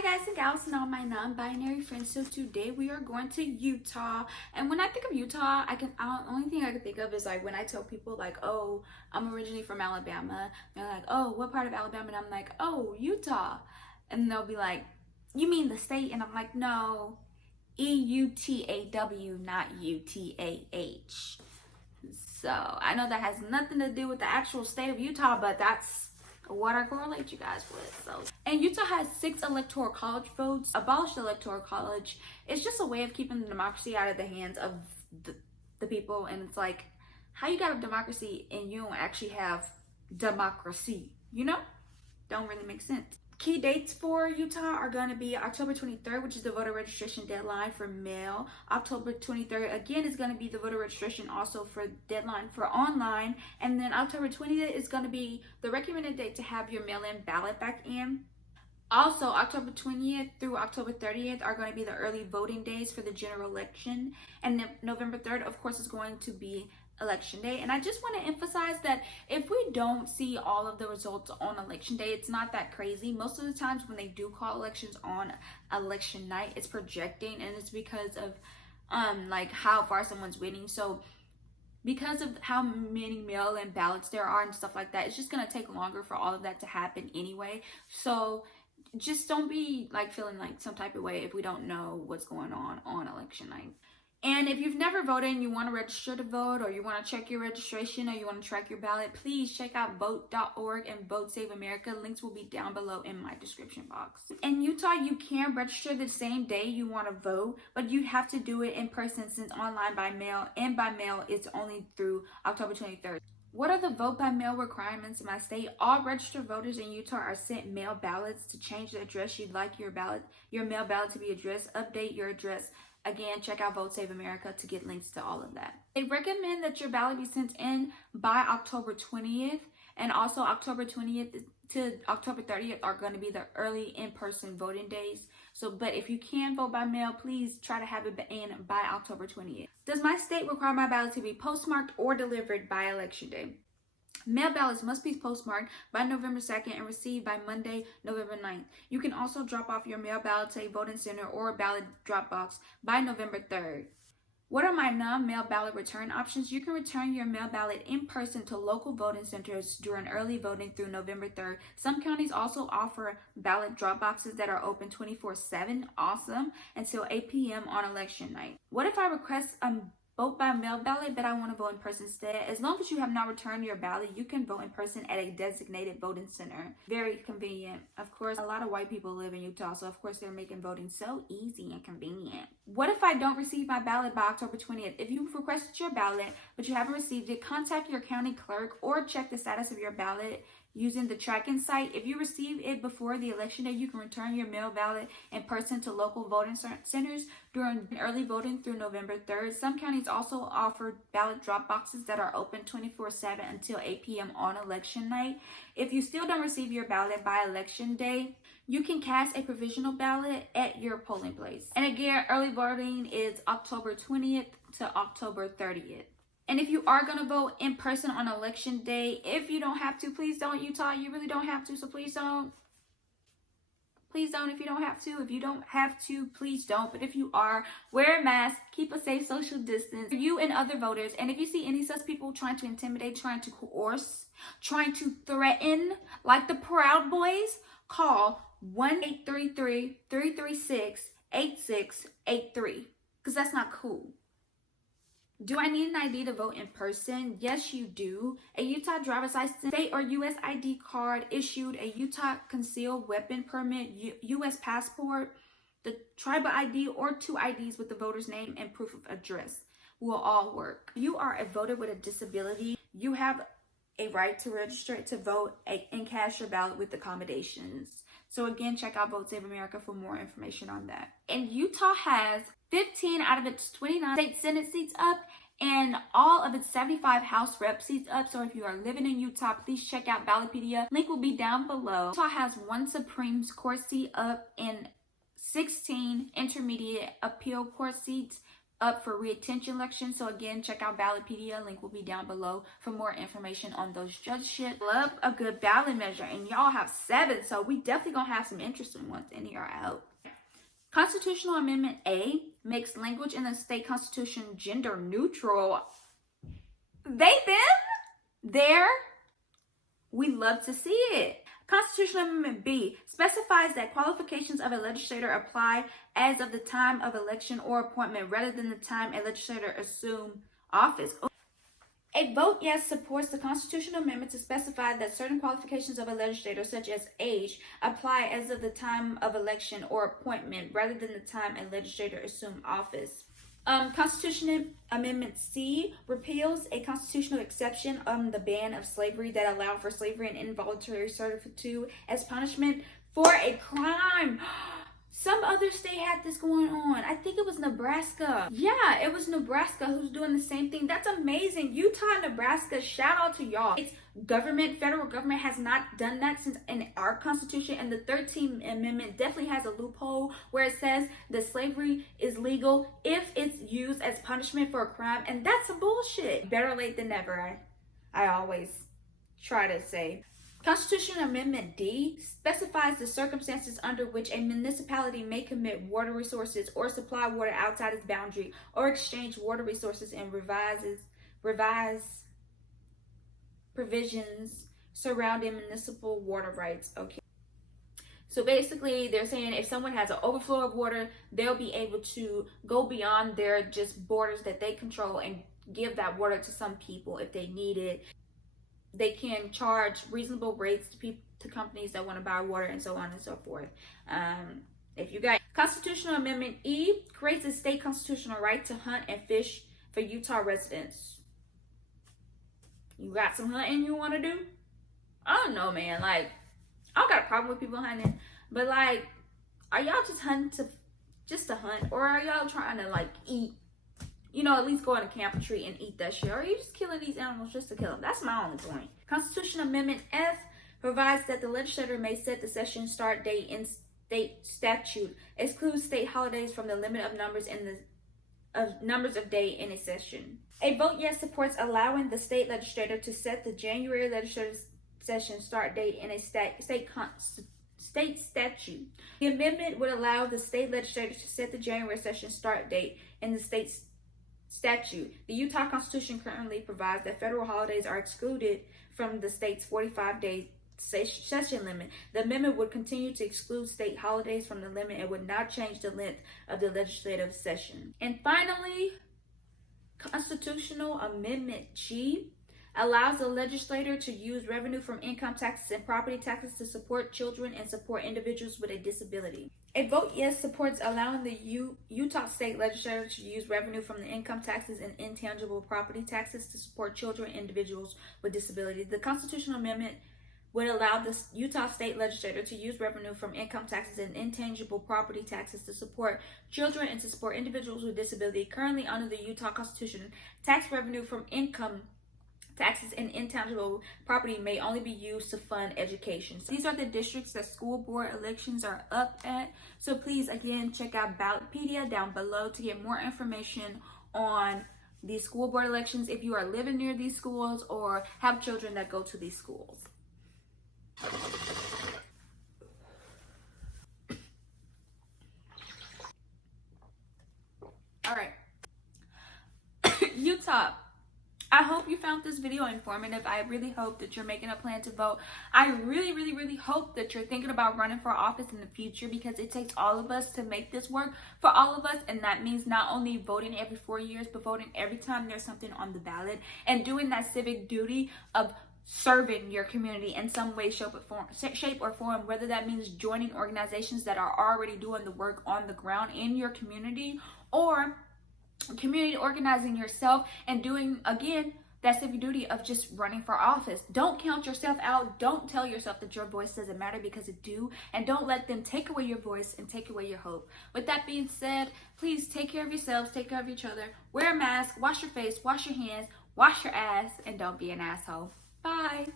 Hi guys and gals and all my non-binary friends. So today we are going to Utah, and when I think of Utah, only thing I can think of is like when I tell people like, oh, I'm originally from Alabama. They're like, oh, what part of Alabama? And I'm like, oh, Utah. And they'll be like, you mean the state? And I'm like, no, EUTAW, not UTAH. So I know that has nothing to do with the actual state of Utah, but that's what I correlate you guys with. So, and Utah has 6 electoral college votes. Abolished the electoral college. It's just a way of keeping the democracy out of the hands of the people. And it's like, how you got a democracy and you don't actually have democracy, you know? Don't really make sense. Key dates for Utah are going to be October 23rd, which is the voter registration deadline for mail. October 23rd, again, is going to be the voter registration also for deadline for online. And then October 20th is going to be the recommended date to have your mail-in ballot back in. Also, October 20th through October 30th are going to be the early voting days for the general election. And then November 3rd, of course, is going to be election day. And I just want to emphasize that if we don't see all of the results on election day, it's not that crazy. Most of the times when they do call elections on election night, it's projecting, and it's because of like how far someone's winning. So because of how many mail-in ballots there are and stuff like that, it's just going to take longer for all of that to happen anyway. So just don't be like feeling like some type of way if we don't know what's going on election night. And if you've never voted and you want to register to vote, or you want to check your registration, or you want to track your ballot, please check out vote.org and Vote Save America. Links will be down below in my description box. In Utah, you can register the same day you want to vote, but you have to do it in person since online by mail, and by mail it's only through October 23rd. What are the vote by mail requirements in my state? All registered voters in Utah are sent mail ballots. To change the address you'd like your mail ballot to be addressed, update your address. Again, check out Vote Save America to get links to all of that. They recommend that your ballot be sent in by October 20th, and also October 20th to October 30th are going to be the early in-person voting days. So, but if you can vote by mail, please try to have it in by October 20th. Does my state require my ballot to be postmarked or delivered by election day? Mail ballots must be postmarked by November 2nd and received by Monday, November 9th. You can also drop off your mail ballot to a voting center or a ballot drop box by November 3rd. What are my non-mail ballot return options? You can return your mail ballot in person to local voting centers during early voting through November 3rd. Some counties also offer ballot drop boxes that are open 24/7, awesome, until 8 p.m. on election night. What if I request a vote by mail ballot, but I want to vote in person instead? As long as you have not returned your ballot, you can vote in person at a designated voting center. Very convenient. Of course, a lot of white people live in Utah, so of course they're making voting so easy and convenient. What if I don't receive my ballot by October 20th? If you've requested your ballot, but you haven't received it, contact your county clerk or check the status of your ballot using the tracking site. If you receive it before the election day, you can return your mail ballot in person to local voting centers during early voting through November 3rd. Some counties also offer ballot drop boxes that are open 24/7 until 8 p.m. on election night. If you still don't receive your ballot by election day, you can cast a provisional ballot at your polling place. And again, early voting is October 20th to October 30th. And if you are going to vote in person on election day, if you don't have to, please don't. Utah, you really don't have to, so please don't. Please don't if you don't have to. If you don't have to, please don't. But if you are, wear a mask, keep a safe social distance, you and other voters. And if you see any such people trying to intimidate, trying to coerce, trying to threaten, like the Proud Boys, call 1-833-336-8683, because that's not cool. Do I need an ID to vote in person? Yes, you do. A Utah driver's license, state or U.S. ID card issued, a Utah concealed weapon permit, U.S. passport, the tribal ID, or 2 IDs with the voter's name and proof of address will all work. If you are a voter with a disability, you have a right to register to vote and cast your ballot with accommodations. So again, check out Vote Save America for more information on that. And Utah has 15 out of its 29 state Senate seats up and all of its 75 House Rep seats up. So if you are living in Utah, please check out Ballotpedia. Link will be down below. Utah has 1 Supreme Court seat up and 16 intermediate appeal court seats up for re-attention elections. So again, check out Ballotpedia. Link will be down below for more information on those judgeships. Love a good ballot measure, and y'all have 7, so we definitely gonna have some interesting ones in here, I hope. Constitutional Amendment A makes language in the state constitution gender neutral. They, them, there. We love to see it. Constitutional Amendment B specifies that qualifications of a legislator apply as of the time of election or appointment rather than the time a legislator assumes office. A vote yes supports the constitutional amendment to specify that certain qualifications of a legislator, such as age, apply as of the time of election or appointment rather than the time a legislator assumes office. Constitutional Amendment C repeals a constitutional exception on the ban of slavery that allowed for slavery and involuntary servitude as punishment for a crime. Some other state had this going on. I think it was Nebraska. Yeah, it was Nebraska who's doing the same thing. That's amazing. Utah and Nebraska, shout out to y'all. It's government, federal government has not done that since in our constitution. And the 13th Amendment definitely has a loophole where it says that slavery is legal if it's used as punishment for a crime. And that's some bullshit. Better late than never, I always try to say. Constitutional Amendment D specifies the circumstances under which a municipality may commit water resources or supply water outside its boundary or exchange water resources and revise provisions surrounding municipal water rights. Okay. So basically, they're saying if someone has an overflow of water, they'll be able to go beyond their just borders that they control and give that water to some people if they need it. They can charge reasonable rates to companies that want to buy water and so on and so forth. If you got Constitutional Amendment E creates a state constitutional right to hunt and fish for Utah residents. You got some hunting you want to do? I don't know, man. Like, I don't got a problem with people hunting, but like, are y'all just hunting to hunt, or are y'all trying to like eat? You know, at least go on a camp tree and eat that shit. Or are you just killing these animals just to kill them? That's my only point. Constitutional Amendment F provides that the legislature may set the session start date in state statute, excludes state holidays from the limit of numbers of day in a session. A vote yes supports allowing the state legislature to set the January legislative session start date in a state statute. The amendment would allow the state legislature to set the January session start date in the state statute. The Utah Constitution currently provides that federal holidays are excluded from the state's 45-day session limit. The amendment would continue to exclude state holidays from the limit and would not change the length of the legislative session. And finally, Constitutional Amendment G allows the legislator to use revenue from income taxes and property taxes to support children and support individuals with a disability. A vote yes supports allowing the Utah State Legislature to use revenue from the income taxes and intangible property taxes to support children and individuals with disabilities. The Constitutional Amendment would allow the Utah State Legislature to use revenue from income taxes and intangible property taxes to support children and to support individuals with disability. Currently, under the Utah Constitution, tax revenue from income taxes and intangible property may only be used to fund education. So these are the districts that school board elections are up at. So please, again, check out Ballotpedia down below to get more information on these school board elections if you are living near these schools or have children that go to these schools. All right. Utah. I hope you found this video informative. I really hope that you're making a plan to vote. I really, really, really hope that you're thinking about running for office in the future, because it takes all of us to make this work for all of us. And that means not only voting every 4 years, but voting every time there's something on the ballot and doing that civic duty of serving your community in some way, shape or form, whether that means joining organizations that are already doing the work on the ground in your community, or community organizing yourself and doing, again, that civic duty of just running for office. Don't count yourself out. Don't tell yourself that your voice doesn't matter, because it do. And don't let them take away your voice and take away your hope. With that being said, please take care of yourselves, take care of each other, wear a mask, wash your face, wash your hands, wash your ass, and don't be an asshole. Bye.